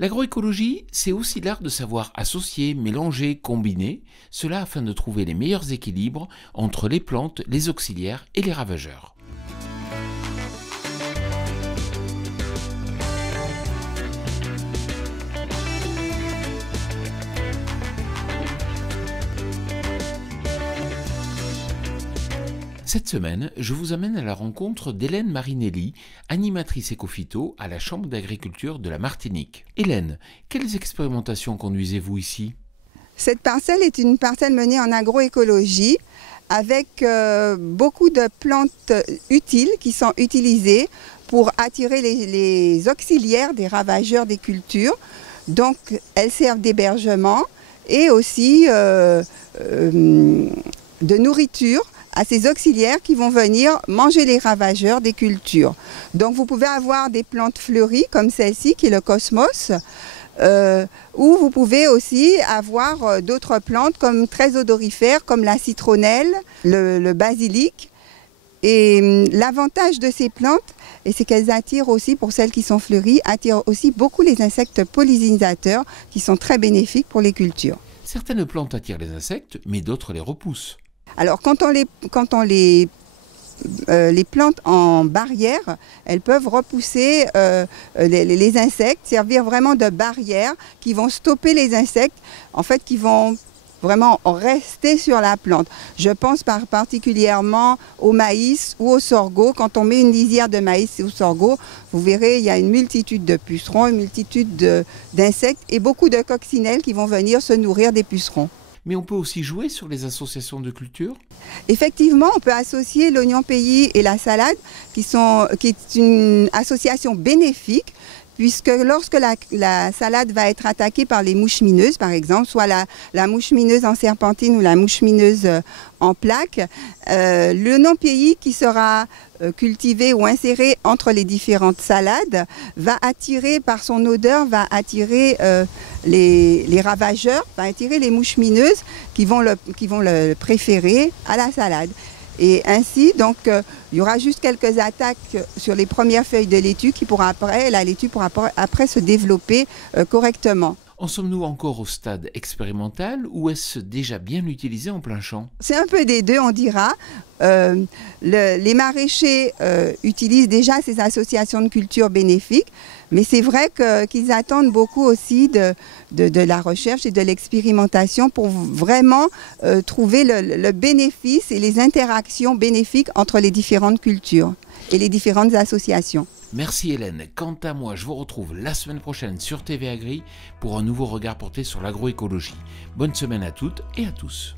L'agroécologie, c'est aussi l'art de savoir associer, mélanger, combiner, cela afin de trouver les meilleurs équilibres entre les plantes, les auxiliaires et les ravageurs. Cette semaine, je vous amène à la rencontre d'Hélène Marinelli, animatrice écophyto à la Chambre d'agriculture de la Martinique. Hélène, quelles expérimentations conduisez-vous ici? Cette parcelle est une parcelle menée en agroécologie avec beaucoup de plantes utiles qui sont utilisées pour attirer les auxiliaires des ravageurs des cultures. Donc elles servent d'hébergement et aussi de nourriture à ces auxiliaires qui vont venir manger les ravageurs des cultures. Donc vous pouvez avoir des plantes fleuries comme celle-ci qui est le cosmos, ou vous pouvez aussi avoir d'autres plantes comme très odorifères comme la citronnelle, le basilic. Et l'avantage de ces plantes, c'est qu'elles attirent aussi, pour celles qui sont fleuries, attirent aussi beaucoup les insectes pollinisateurs qui sont très bénéfiques pour les cultures. Certaines plantes attirent les insectes, mais d'autres les repoussent. Alors quand on les plante en barrière, elles peuvent repousser les insectes, servir vraiment de barrière qui vont stopper les insectes, en fait qui vont vraiment rester sur la plante. Je pense particulièrement au maïs ou au sorgho. Quand on met une lisière de maïs ou sorgho, vous verrez, il y a une multitude de pucerons, une multitude d'insectes et beaucoup de coccinelles qui vont venir se nourrir des pucerons. Mais on peut aussi jouer sur les associations de cultures? Effectivement, on peut associer l'oignon pays et la salade, qui est une association bénéfique, puisque lorsque la salade va être attaquée par les mouches mineuses, par exemple, soit la mouche mineuse en serpentine ou la mouche mineuse en plaque, l'oignon pays qui sera cultivé ou inséré entre les différentes salades va attirer, par son odeur, va attirer les ravageurs, va attirer les mouches mineuses qui vont le préférer à la salade. Et ainsi, donc, il y aura juste quelques attaques sur les premières feuilles de laitue la laitue pourra après se développer correctement. En sommes-nous encore au stade expérimental ou est-ce déjà bien utilisé en plein champ? C'est un peu des deux, on dira. Les maraîchers utilisent déjà ces associations de cultures bénéfiques, mais c'est vrai qu'ils attendent beaucoup aussi de la recherche et de l'expérimentation pour vraiment trouver le bénéfice et les interactions bénéfiques entre les différentes cultures et les différentes associations. Merci Hélène. Quant à moi, je vous retrouve la semaine prochaine sur TV Agri pour un nouveau regard porté sur l'agroécologie. Bonne semaine à toutes et à tous.